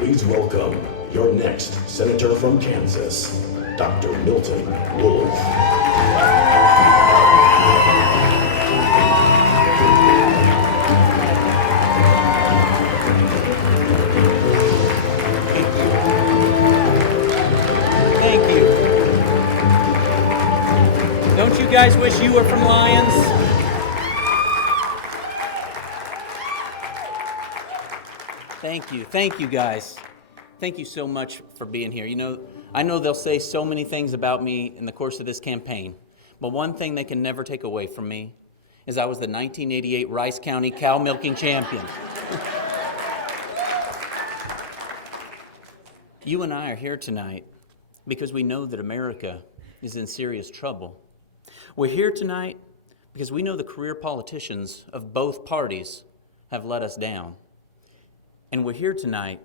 Please welcome your next Senator from Kansas, Dr. Milton Wolf. Thank you. Don't you guys wish you were from Lyons? Thank you guys. Thank you so much for being here. You know, I know they'll say so many things about me in the course of this campaign, but one thing they can never take away from me is I was the 1988 Rice County cow milking champion. You and I are here tonight because we know that America is in serious trouble. We're here tonight because we know the career politicians of both parties have let us down. And we're here tonight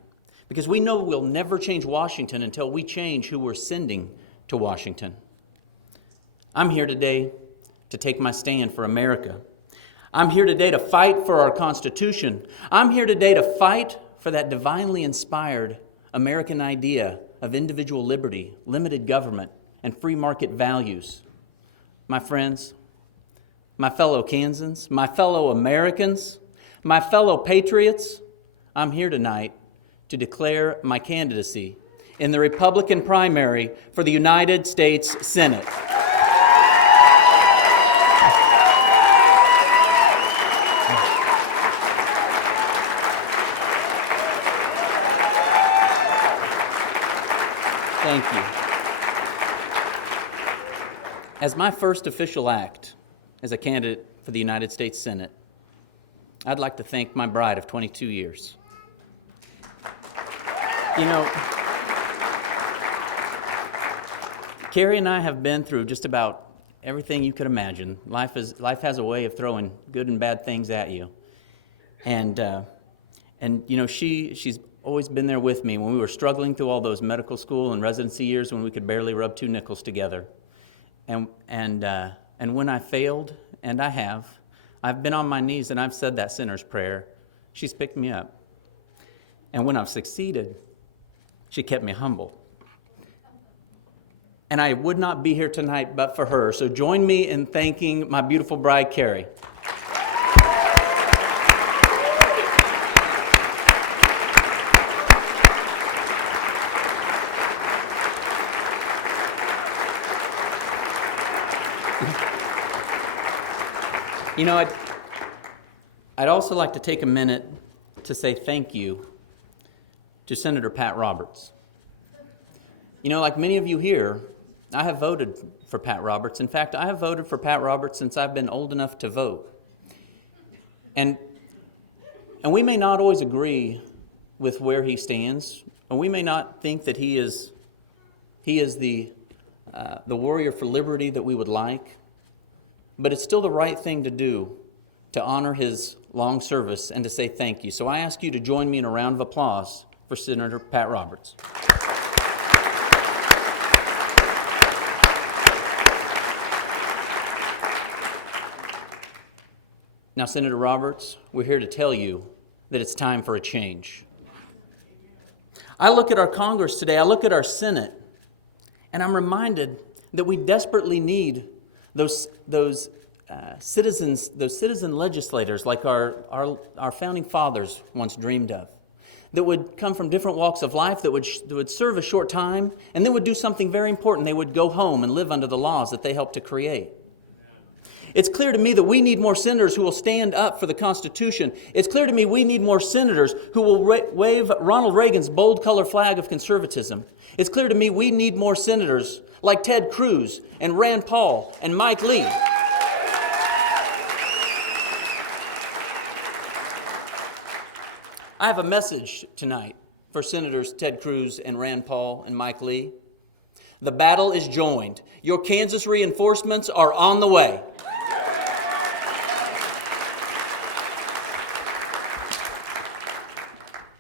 because we know we'll never change Washington until we change who we're sending to Washington. I'm here today to take my stand for America. I'm here today to fight for our Constitution. I'm here today to fight for that divinely inspired American idea of individual liberty, limited government, and free market values. My friends, my fellow Kansans, my fellow Americans, my fellow patriots, I'm here tonight to declare my candidacy in the Republican primary for the United States Senate. Thank you. As my first official act as a candidate for the United States Senate, I'd like to thank my bride of 22 years. You know, Carrie and I have been through just about everything you could imagine. Life has a way of throwing good and bad things at you. And you know, she's always been there with me when we were struggling through all those medical school and residency years when we could barely rub two nickels together. And when I failed, and I have, I've been on my knees and I've said that sinner's prayer. She's picked me up. And when I've succeeded, she kept me humble. And I would not be here tonight but for her. So join me in thanking my beautiful bride, Carrie. You know, I'd also like to take a minute to say thank you to Senator Pat Roberts. You know, like many of you here, I have voted for Pat Roberts. In fact, I have voted for Pat Roberts since I've been old enough to vote. And we may not always agree with where he stands, and we may not think that he is the warrior for liberty that we would like, but it's still the right thing to do to honor his long service and to say thank you. So I ask you to join me in a round of applause for Senator Pat Roberts. Now, Senator Roberts, we're here to tell you that it's time for a change. I look at our Congress today, I look at our Senate, and I'm reminded that we desperately need those citizen legislators like our founding fathers once dreamed of, that would come from different walks of life, that would serve a short time, and then would do something very important. They would go home and live under the laws that they helped to create. It's clear to me that we need more senators who will stand up for the Constitution. It's clear to me we need more senators who will wave Ronald Reagan's bold color flag of conservatism. It's clear to me we need more senators like Ted Cruz and Rand Paul and Mike Lee. I have a message tonight for Senators Ted Cruz and Rand Paul and Mike Lee. The battle is joined. Your Kansas reinforcements are on the way.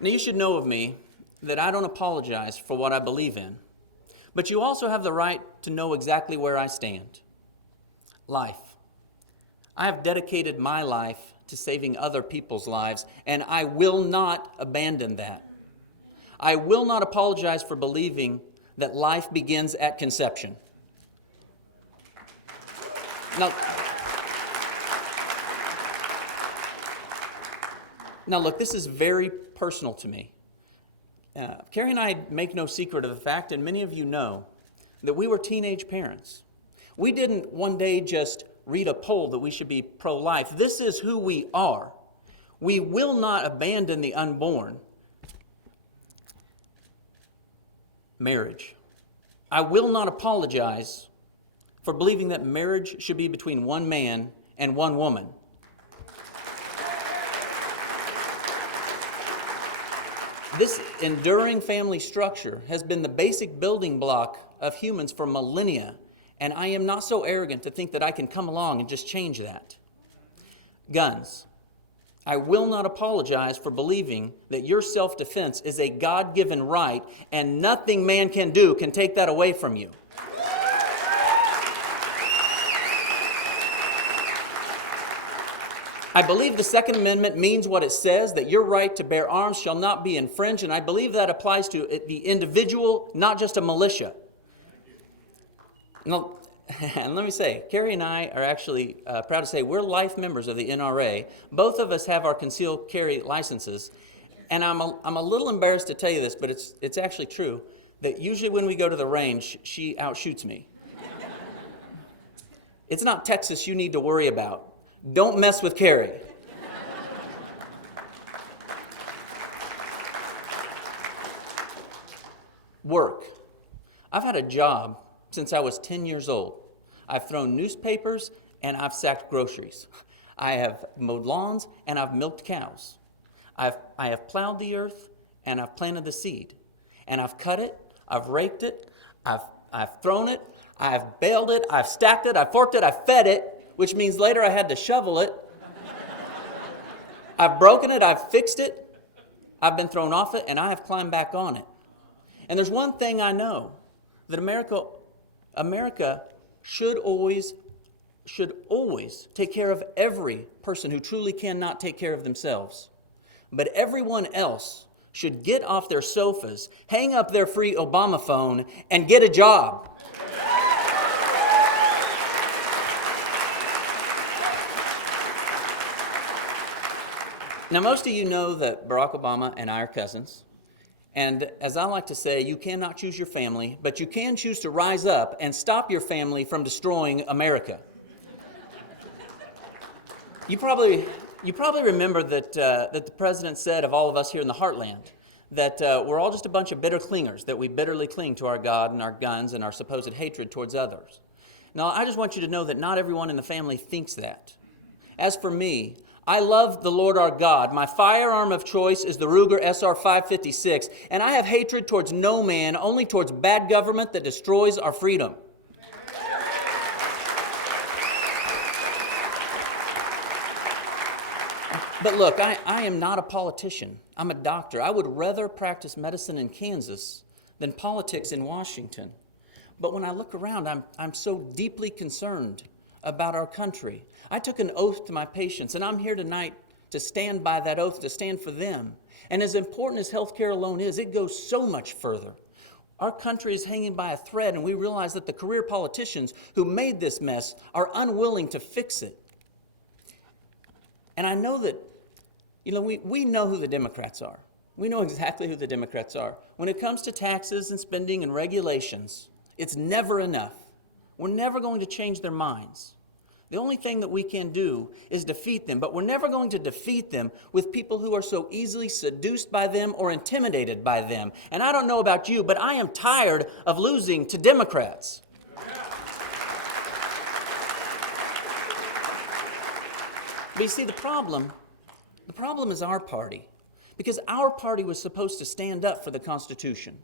Now, you should know of me that I don't apologize for what I believe in, but you also have the right to know exactly where I stand. Life. I have dedicated my life to saving other people's lives, and I will not abandon that. I will not apologize for believing that life begins at conception. Now look, this is very personal to me. Carrie and I make no secret of the fact, and many of you know, that we were teenage parents. We didn't one day just read a poll that we should be pro-life. This is who we are. We will not abandon the unborn. Marriage. I will not apologize for believing that marriage should be between one man and one woman. This enduring family structure has been the basic building block of humans for millennia, and I am not so arrogant to think that I can come along and just change that. Guns. I will not apologize for believing that your self-defense is a God-given right, and nothing man can do can take that away from you. I believe the Second Amendment means what it says, that your right to bear arms shall not be infringed, and I believe that applies to the individual, not just a militia. Now, and let me say, Carrie and I are actually proud to say we're life members of the NRA. Both of us have our concealed carry licenses, and I'm a little embarrassed to tell you this, but it's actually true, that usually when we go to the range, she outshoots me. It's not Texas you need to worry about. Don't mess with Carrie. Work. I've had a job since I was 10 years old. I've thrown newspapers and I've sacked groceries. I have mowed lawns and I've milked cows. I have plowed the earth and I've planted the seed. And I've cut it, I've raked it, I've thrown it, I've baled it, I've stacked it, I've forked it, I've fed it, which means later I had to shovel it. I've broken it, I've fixed it, I've been thrown off it, and I have climbed back on it. And there's one thing I know, that America should always take care of every person who truly cannot take care of themselves. But everyone else should get off their sofas, hang up their free Obama phone, and get a job. Now, most of you know that Barack Obama and I are cousins. And as I like to say, you cannot choose your family, but you can choose to rise up and stop your family from destroying America. You probably remember that the president said of all of us here in the heartland that we're all just a bunch of bitter clingers, that we bitterly cling to our God and our guns and our supposed hatred towards others. Now, I just want you to know that not everyone in the family thinks that. As for me, I love the Lord our God. My firearm of choice is the Ruger SR 556, and I have hatred towards no man, only towards bad government that destroys our freedom. But look, I am not a politician. I'm a doctor. I would rather practice medicine in Kansas than politics in Washington. But when I look around, I'm so deeply concerned about our country. I took an oath to my patients, and I'm here tonight to stand by that oath, to stand for them. And as important as healthcare alone is, it goes so much further. Our country is hanging by a thread, and we realize that the career politicians who made this mess are unwilling to fix it. And I know that, we know who the Democrats are. We know exactly who the Democrats are. When it comes to taxes and spending and regulations, it's never enough. We're never going to change their minds. The only thing that we can do is defeat them, but we're never going to defeat them with people who are so easily seduced by them or intimidated by them. And I don't know about you, but I am tired of losing to Democrats. But you see, the problem is our party, because our party was supposed to stand up for the Constitution.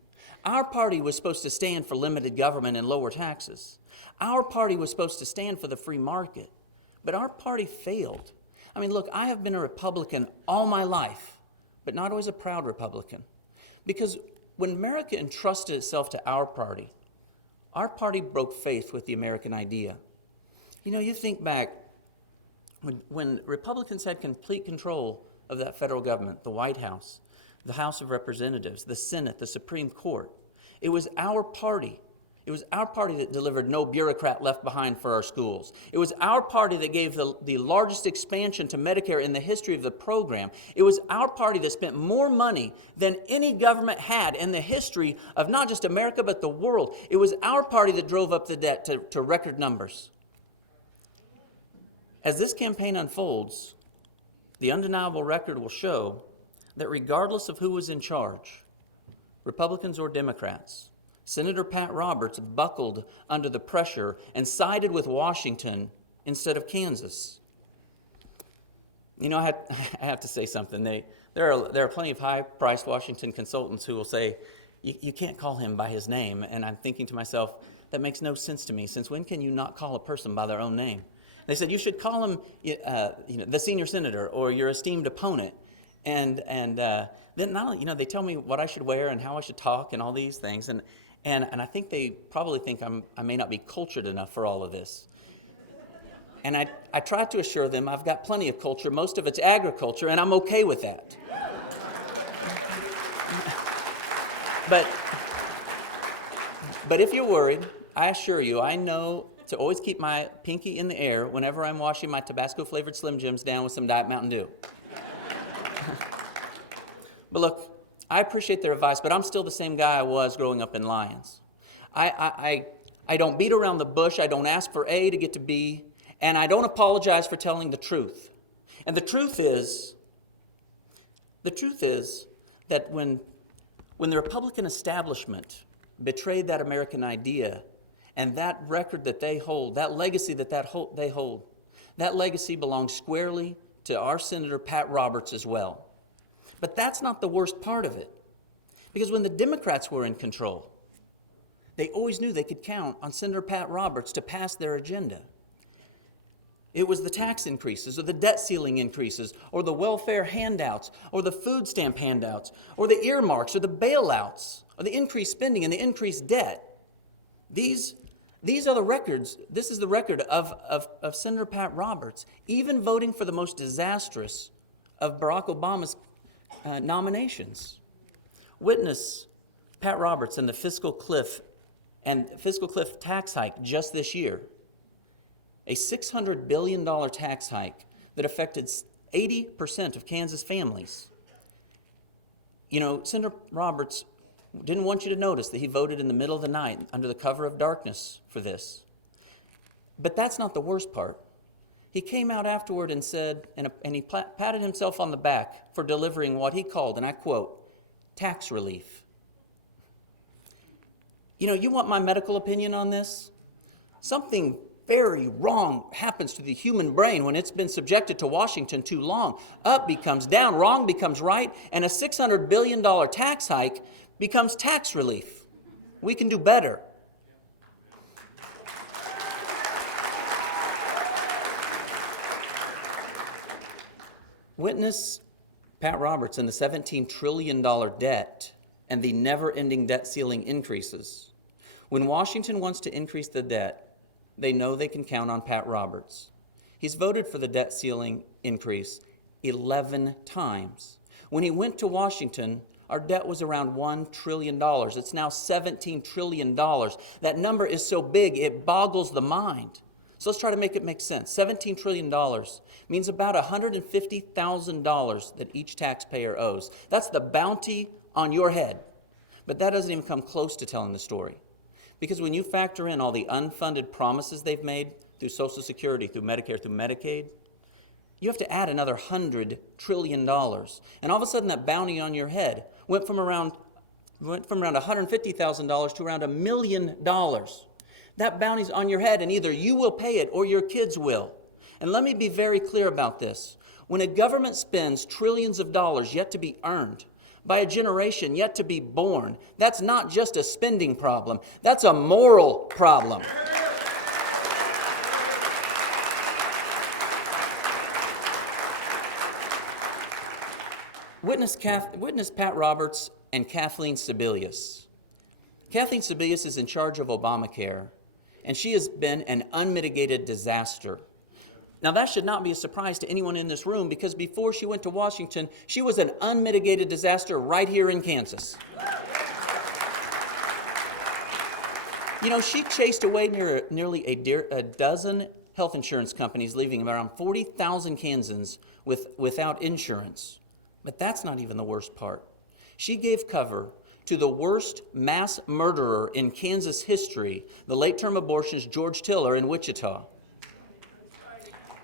Our party was supposed to stand for limited government and lower taxes. Our party was supposed to stand for the free market, but our party failed. I mean, look, I have been a Republican all my life, but not always a proud Republican. Because when America entrusted itself to our party broke faith with the American idea. You think back, when Republicans had complete control of that federal government, the White House, the House of Representatives, the Senate, the Supreme Court. It was our party. It was our party that delivered no bureaucrat left behind for our schools. It was our party that gave the largest expansion to Medicare in the history of the program. It was our party that spent more money than any government had in the history of not just America, but the world. It was our party that drove up the debt to record numbers. As this campaign unfolds, the undeniable record will show that regardless of who was in charge, Republicans or Democrats, Senator Pat Roberts buckled under the pressure and sided with Washington instead of Kansas. You know, I have to say something. There are plenty of high-priced Washington consultants who will say, you can't call him by his name. And I'm thinking to myself, that makes no sense to me. Since when can you not call a person by their own name? They said, you should call him the senior senator or your esteemed opponent. And then not only, they tell me what I should wear and how I should talk and all these things. And I think they probably think I may not be cultured enough for all of this. And I try to assure them I've got plenty of culture. Most of it's agriculture, and I'm okay with that. But if you're worried, I assure you, I know to always keep my pinky in the air whenever I'm washing my Tabasco-flavored Slim Jims down with some Diet Mountain Dew. But look, I appreciate their advice, but I'm still the same guy I was growing up in Lyons. I don't beat around the bush. I don't ask for A to get to B, and I don't apologize for telling the truth. And the truth is that when the Republican establishment betrayed that American idea and that record that they hold, that legacy they hold, that legacy belongs squarely to our Senator Pat Roberts as well. But that's not the worst part of it. Because when the Democrats were in control, they always knew they could count on Senator Pat Roberts to pass their agenda. It was the tax increases or the debt ceiling increases or the welfare handouts or the food stamp handouts or the earmarks or the bailouts or the increased spending and the increased debt. These are the records. This is the record of Senator Pat Roberts, even voting for the most disastrous of Barack Obama's nominations. Witness Pat Roberts and the fiscal cliff tax hike just this year. A $600 billion tax hike that affected 80% of Kansas families. Senator Roberts didn't want you to notice that he voted in the middle of the night under the cover of darkness for this. But that's not the worst part. He came out afterward and said, and he patted himself on the back for delivering what he called, and I quote, tax relief. You want my medical opinion on this? Something very wrong happens to the human brain when it's been subjected to Washington too long. Up becomes down, wrong becomes right, and a $600 billion tax hike becomes tax relief. We can do better. Witness Pat Roberts and the $17 trillion debt and the never-ending debt ceiling increases. When Washington wants to increase the debt, they know they can count on Pat Roberts. He's voted for the debt ceiling increase 11 times. When he went to Washington, our debt was around $1 trillion. It's now $17 trillion. That number is so big, it boggles the mind. So let's try to make it make sense. $17 trillion means about $150,000 that each taxpayer owes. That's the bounty on your head. But that doesn't even come close to telling the story. Because when you factor in all the unfunded promises they've made through Social Security, through Medicare, through Medicaid, you have to add another $100 trillion. And all of a sudden that bounty on your head went from around $150,000 to around $1 million. That bounty's on your head, and either you will pay it or your kids will. And let me be very clear about this. When a government spends trillions of dollars yet to be earned by a generation yet to be born, that's not just a spending problem. That's a moral problem. Witness Pat Roberts and Kathleen Sebelius. Kathleen Sebelius is in charge of Obamacare, and she has been an unmitigated disaster. Now, that should not be a surprise to anyone in this room, because before she went to Washington, she was an unmitigated disaster right here in Kansas. You know, she chased away nearly a dozen health insurance companies, leaving around 40,000 Kansans without insurance. But that's not even the worst part. She gave cover to the worst mass murderer in Kansas history, the late-term abortionist George Tiller in Wichita.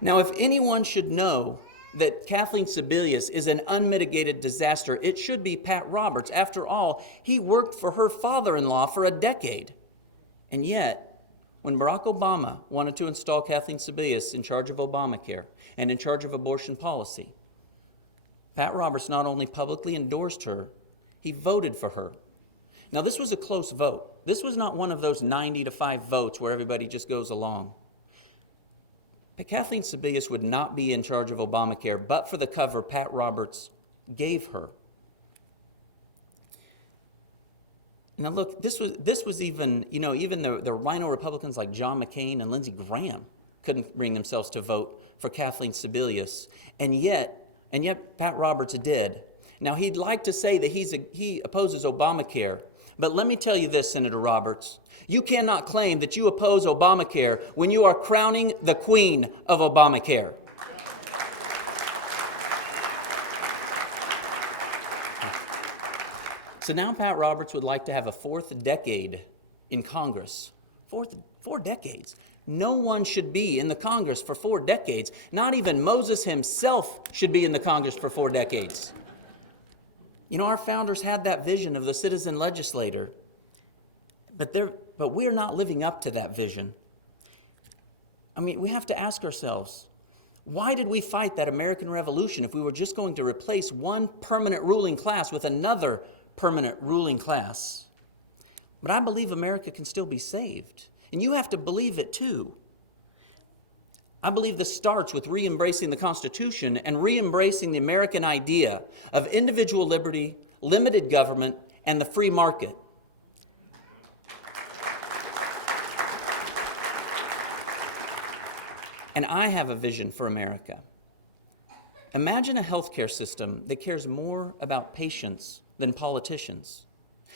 Now, if anyone should know that Kathleen Sebelius is an unmitigated disaster, it should be Pat Roberts. After all, he worked for her father-in-law for a decade. And yet, when Barack Obama wanted to install Kathleen Sebelius in charge of Obamacare and in charge of abortion policy, Pat Roberts not only publicly endorsed her, he voted for her. Now, this was a close vote. This was not one of those 90-5 votes where everybody just goes along. But Kathleen Sebelius would not be in charge of Obamacare but for the cover Pat Roberts gave her. Now look, this was even, even the rhino Republicans like John McCain and Lindsey Graham couldn't bring themselves to vote for Kathleen Sebelius, and yet Pat Roberts did. Now, he'd like to say that he opposes Obamacare, but let me tell you this, Senator Roberts. You cannot claim that you oppose Obamacare when you are crowning the queen of Obamacare. So now Pat Roberts would like to have a fourth decade in Congress. Four decades. No one should be in the Congress for 4 decades. Not even Moses himself should be in the Congress for 4 decades. You know, our founders had that vision of the citizen legislator, but we're not living up to that vision. I mean, we have to ask ourselves, why did we fight that American Revolution if we were just going to replace one permanent ruling class with another permanent ruling class? But I believe America can still be saved, and you have to believe it too. I believe this starts with re-embracing the Constitution and re-embracing the American idea of individual liberty, limited government, and the free market. And I have a vision for America. Imagine a healthcare system that cares more about patients than politicians.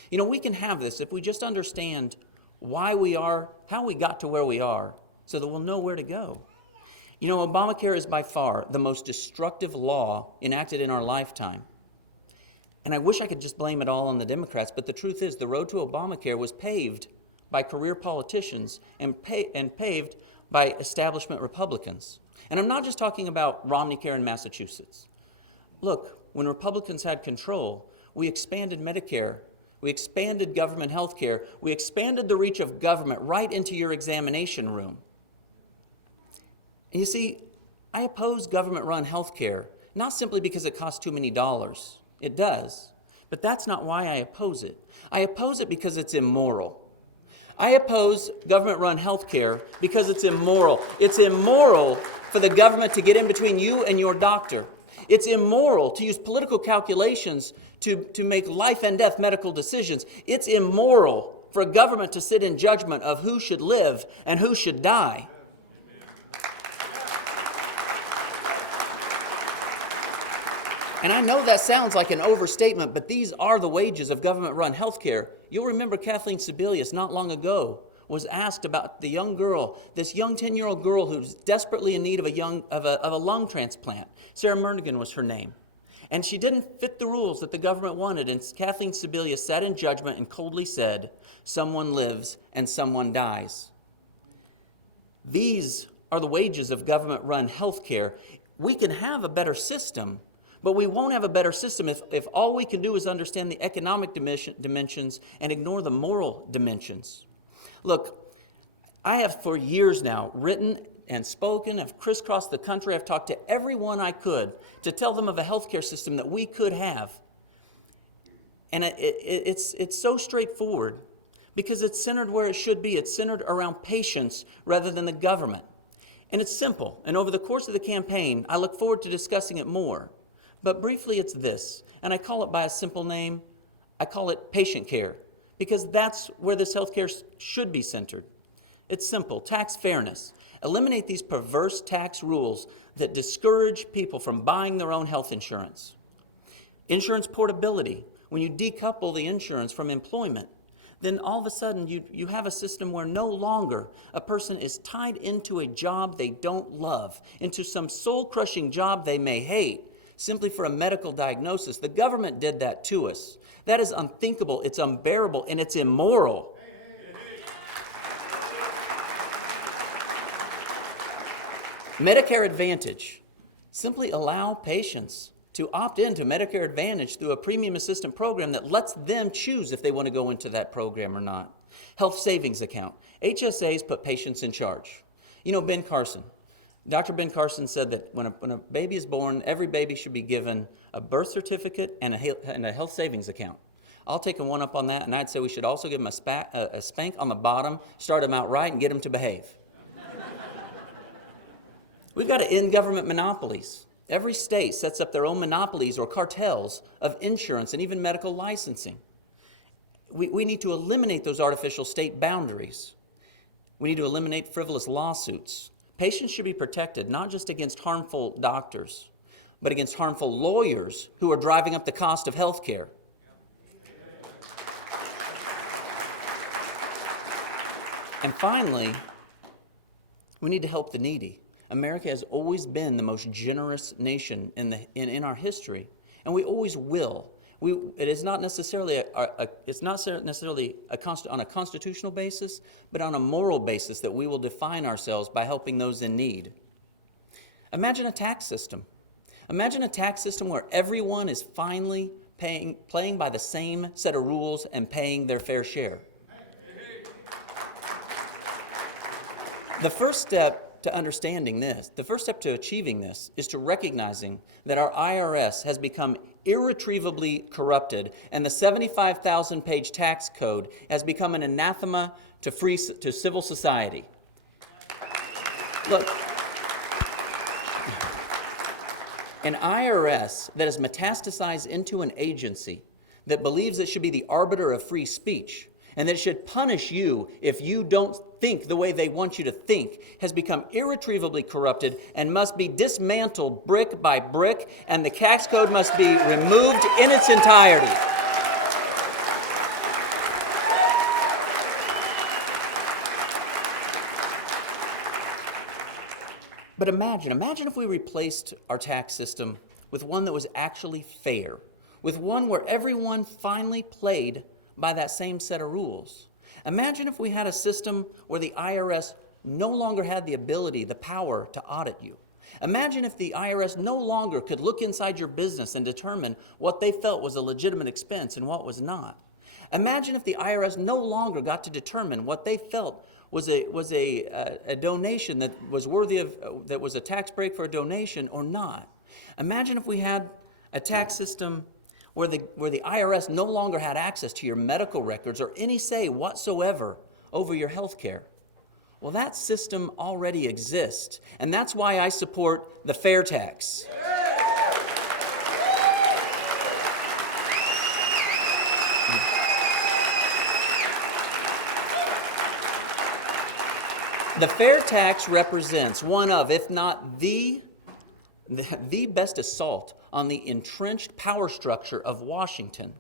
You know, we can have this if we just understand why we are, how we got to where we are, so that we'll know where to go. You know, Obamacare is by far the most destructive law enacted in our lifetime. And I wish I could just blame it all on the Democrats, but the truth is the road to Obamacare was paved by career politicians and paved by establishment Republicans. And I'm not just talking about Romney Care in Massachusetts. Look, when Republicans had control, we expanded Medicare, we expanded government health care, we expanded the reach of government right into your examination room. And you see, I oppose government-run health care, not simply because it costs too many dollars. It does. But that's not why I oppose it. I oppose it because it's immoral. I oppose government-run health care because it's immoral. It's immoral for the government to get in between you and your doctor. It's immoral to use political calculations to make life and death medical decisions. It's immoral for a government to sit in judgment of who should live and who should die. And I know that sounds like an overstatement, but these are the wages of government-run health care. You'll remember Kathleen Sebelius not long ago was asked about the young girl, this young 10-year-old girl who's desperately in need of a lung transplant. Sarah Murnigan was her name. And she didn't fit the rules that the government wanted, and Kathleen Sebelius sat in judgment and coldly said, "Someone lives and someone dies." These are the wages of government-run health care. We can have a better system, but we won't have a better system if all we can do is understand the economic dimensions and ignore the moral dimensions. Look, I have for years now written and spoken, I've crisscrossed the country, I've talked to everyone I could to tell them of a healthcare system that we could have. And it's so straightforward because it's centered where it should be. It's centered around patients rather than the government. And it's simple. And over the course of the campaign, I look forward to discussing it more. But briefly, it's this, and I call it by a simple name. I call it patient care, because that's where this health care should be centered. It's simple. Tax fairness. Eliminate these perverse tax rules that discourage people from buying their own health insurance. Insurance portability. When you decouple the insurance from employment, then all of a sudden you have a system where no longer a person is tied into a job they don't love, into some soul-crushing job they may hate, simply for a medical diagnosis. The government did that to us. That is unthinkable, it's unbearable, and it's immoral. Medicare Advantage. Simply allow patients to opt into Medicare Advantage through a premium assistant program that lets them choose if they want to go into that program or not. Health savings account. HSAs put patients in charge. You know, Dr. Ben Carson said that when a baby is born, every baby should be given a birth certificate and a health savings account. I'll take a one up on that, and I'd say we should also give them a spank on the bottom, start them out right, and get them to behave. We've got to end government monopolies. Every state sets up their own monopolies or cartels of insurance and even medical licensing. We need to eliminate those artificial state boundaries. We need to eliminate frivolous lawsuits. Patients should be protected not just against harmful doctors, but against harmful lawyers who are driving up the cost of health care. And finally, we need to help the needy. America has always been the most generous nation in our history, and we always will. It is not necessarily on a constitutional basis, but on a moral basis that we will define ourselves by helping those in need. Imagine a tax system. Imagine a tax system where everyone is finally playing by the same set of rules and paying their fair share. The first step to understanding this, the first step to achieving this, is to recognizing that our IRS has become irretrievably corrupted, and the 75,000-page tax code has become an anathema to civil society. Look, an IRS that has metastasized into an agency that believes it should be the arbiter of free speech and that it should punish you if you don't think the way they want you to think, has become irretrievably corrupted and must be dismantled brick by brick, and the tax code must be removed in its entirety. But imagine if we replaced our tax system with one that was actually fair, with one where everyone finally played by that same set of rules. Imagine if we had a system where the IRS no longer had the ability, the power to audit you. Imagine if the IRS no longer could look inside your business and determine what they felt was a legitimate expense and what was not. Imagine if the IRS no longer got to determine what they felt was a donation that was worthy of, that was a tax break for a donation or not. Imagine if we had a tax system where the IRS no longer had access to your medical records or any say whatsoever over your health care. Well, that system already exists, and that's why I support the fair tax. The fair tax represents one of, if not the best assault on the entrenched power structure of Washington.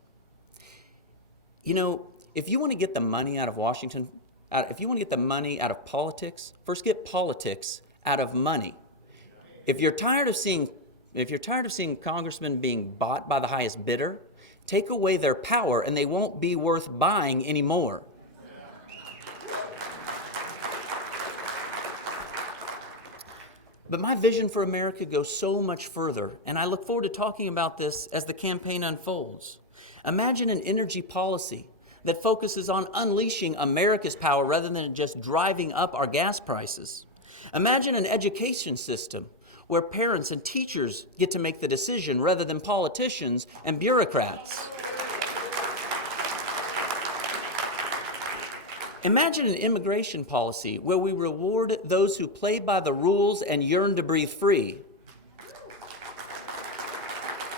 You know, if you want to get the money out of Washington, if you want to get the money out of politics, first get politics out of money. If you're tired of seeing congressmen being bought by the highest bidder, take away their power and they won't be worth buying anymore. But my vision for America goes so much further, and I look forward to talking about this as the campaign unfolds. Imagine an energy policy that focuses on unleashing America's power rather than just driving up our gas prices. Imagine an education system where parents and teachers get to make the decision rather than politicians and bureaucrats. Imagine an immigration policy where we reward those who play by the rules and yearn to breathe free.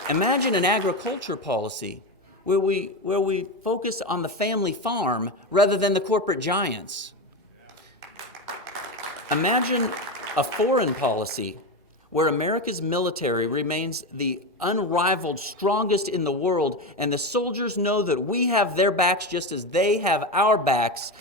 Imagine an agriculture policy where we focus on the family farm rather than the corporate giants. Imagine a foreign policy where America's military remains the unrivaled strongest in the world, and the soldiers know that we have their backs just as they have our backs.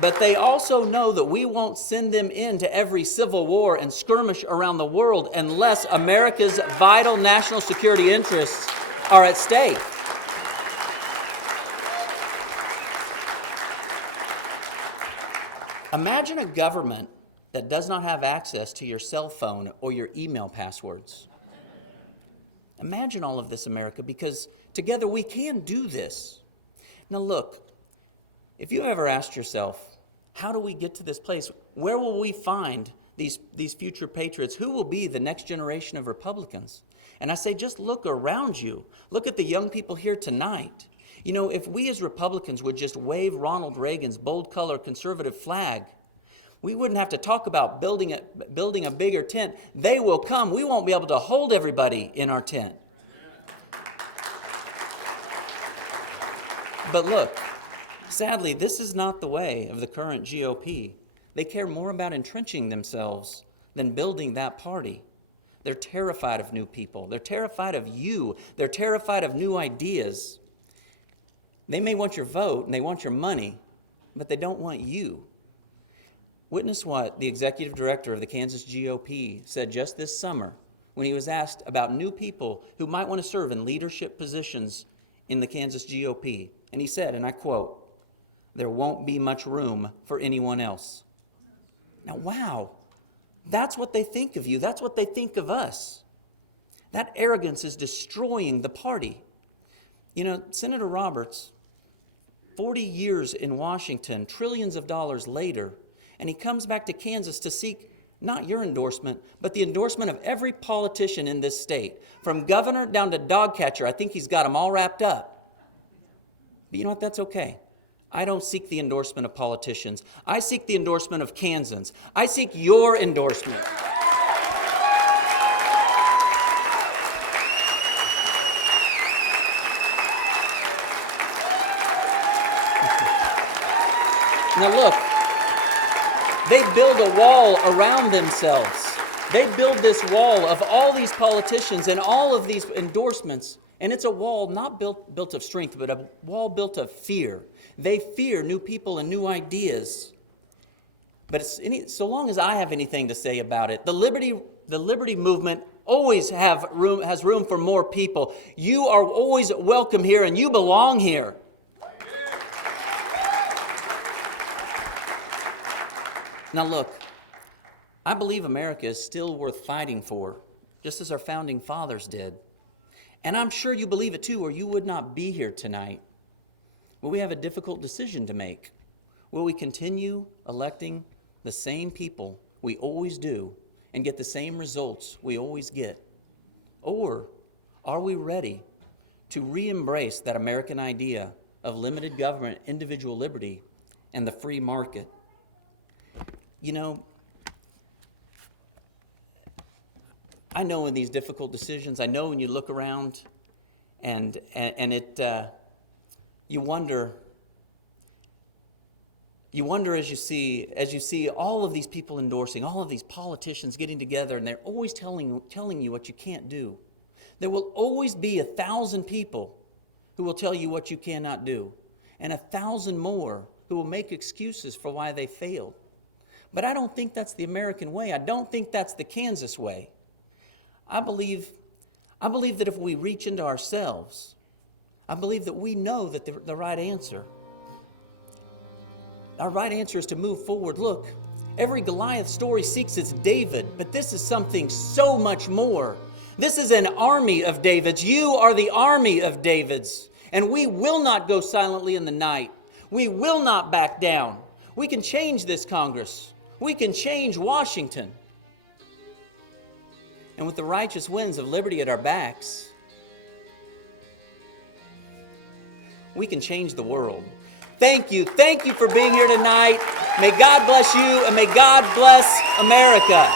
But they also know that we won't send them into every civil war and skirmish around the world unless America's vital national security interests are at stake. Imagine a government that does not have access to your cell phone or your email passwords. Imagine all of this, America, because together we can do this. Now look, if you ever asked yourself, how do we get to this place? Where will we find these future patriots? Who will be the next generation of Republicans? And I say, just look around you. Look at the young people here tonight. You know, if we as Republicans would just wave Ronald Reagan's bold color conservative flag, we wouldn't have to talk about building a bigger tent. They will come. We won't be able to hold everybody in our tent. But look, sadly, this is not the way of the current GOP. They care more about entrenching themselves than building that party. They're terrified of new people. They're terrified of you. They're terrified of new ideas. They may want your vote and they want your money, but they don't want you. Witness what the executive director of the Kansas GOP said just this summer when he was asked about new people who might want to serve in leadership positions in the Kansas GOP. And he said, and I quote, "There won't be much room for anyone else." Now, wow, that's what they think of you. That's what they think of us. That arrogance is destroying the party. You know, Senator Roberts, 40 years in Washington, trillions of dollars later, and he comes back to Kansas to seek not your endorsement, but the endorsement of every politician in this state. From governor down to dog catcher, I think he's got them all wrapped up. But you know what? That's okay. I don't seek the endorsement of politicians. I seek the endorsement of Kansans. I seek your endorsement. Now look, they build a wall around themselves. They build this wall of all these politicians and all of these endorsements, and it's a wall not built of strength, but a wall built of fear. They fear new people and new ideas. But so long as I have anything to say about it, the liberty movement always has room for more people. You are always welcome here, and you belong here. Now look, I believe America is still worth fighting for, just as our founding fathers did. And I'm sure you believe it too, or you would not be here tonight. But we have a difficult decision to make. Will we continue electing the same people we always do and get the same results we always get? Or are we ready to re-embrace that American idea of limited government, individual liberty, and the free market? You know, I know in these difficult decisions, I know when you look around and you wonder as you see all of these people endorsing, all of these politicians getting together, and they're always telling you what you can't do. There will always be 1,000 people who will tell you what you cannot do, and 1,000 more who will make excuses for why they failed. But I don't think that's the American way. I don't think that's the Kansas way. I believe that if we reach into ourselves, I believe that we know that the right answer. Our right answer is to move forward. Look, every Goliath story seeks its David, but this is something so much more. This is an army of Davids. You are the army of Davids, and we will not go silently in the night. We will not back down. We can change this Congress. We can change Washington. And with the righteous winds of liberty at our backs, we can change the world. Thank you. Thank you for being here tonight. May God bless you, and may God bless America.